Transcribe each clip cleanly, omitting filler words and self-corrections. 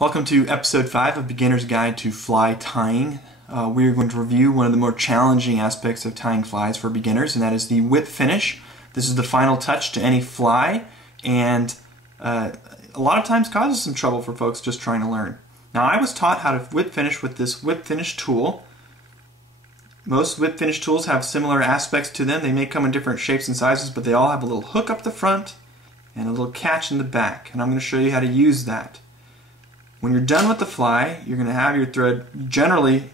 Welcome to episode 5 of Beginner's Guide to Fly Tying. We are going to review one of the more challenging aspects of tying flies for beginners, and that is the whip finish. This is the final touch to any fly, and a lot of times causes some trouble for folks just trying to learn. Now, I was taught how to whip finish with this whip finish tool. Most whip finish tools have similar aspects to them. They may come in different shapes and sizes, but they all have a little hook up the front and a little catch in the back, and I'm going to show you how to use that. When you're done with the fly, you're going to have your thread generally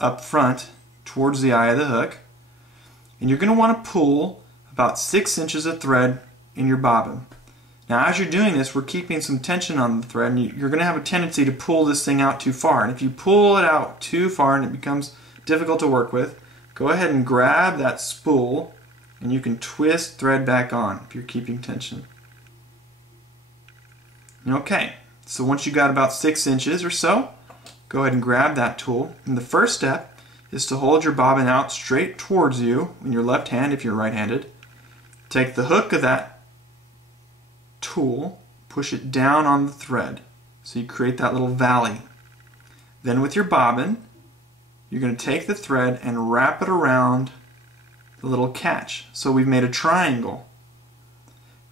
up front towards the eye of the hook, and you're going to want to pull about 6 inches of thread in your bobbin. Now, as you're doing this, we're keeping some tension on the thread, and you're going to have a tendency to pull this thing out too far. And if you pull it out too far and it becomes difficult to work with, go ahead and grab that spool and you can twist thread back on if you're keeping tension. Okay. So once you got about 6 inches or so, go ahead and grab that tool. And the first step is to hold your bobbin out straight towards you in your left hand if you're right-handed. Take the hook of that tool, push it down on the thread so you create that little valley. Then with your bobbin, you're going to take the thread and wrap it around the little catch. So we've made a triangle.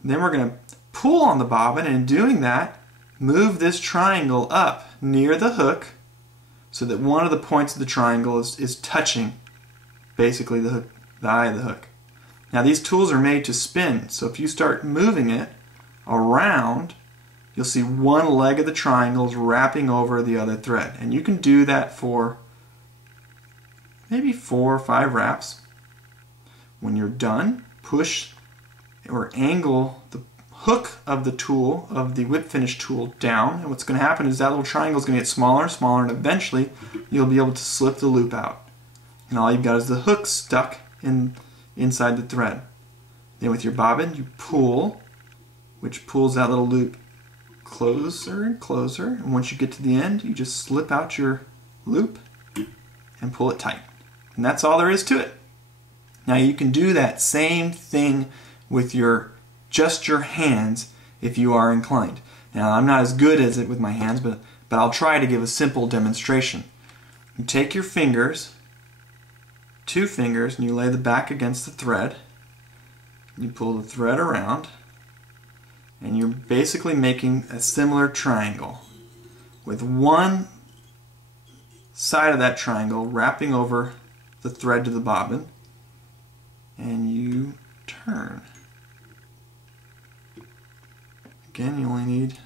And then we're going to pull on the bobbin, and in doing that, move this triangle up near the hook so that one of the points of the triangle is touching basically the eye of the hook. Now, these tools are made to spin, so if you start moving it around, you'll see one leg of the triangle is wrapping over the other thread. And you can do that for maybe 4 or 5 wraps. When you're done, push or angle the hook of the tool, of the whip finish tool, down, and what's going to happen is that little triangle is going to get smaller and smaller, and eventually you'll be able to slip the loop out. And all you've got is the hook stuck inside the thread. Then with your bobbin, you pull, which pulls that little loop closer and closer, and once you get to the end, you just slip out your loop and pull it tight. And that's all there is to it. Now, you can do that same thing with just your hands if you are inclined. Now, I'm not as good as it with my hands, but I'll try to give a simple demonstration. You take your fingers, 2 fingers, and you lay the back against the thread. You pull the thread around, and you're basically making a similar triangle with one side of that triangle wrapping over the thread to the bobbin, and you turn. Again, you only need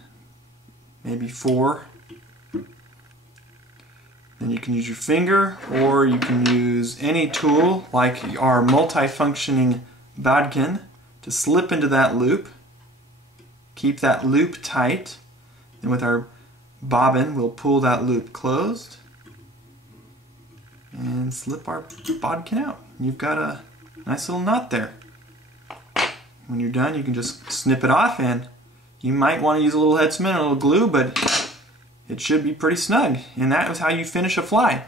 maybe 4. Then you can use your finger, or you can use any tool like our multifunctioning bodkin to slip into that loop. Keep that loop tight. And with our bobbin, we'll pull that loop closed and slip our bodkin out. You've got a nice little knot there. When you're done, you can just snip it off, and you might want to use a little head cement, a little glue, but it should be pretty snug. And that is how you finish a fly.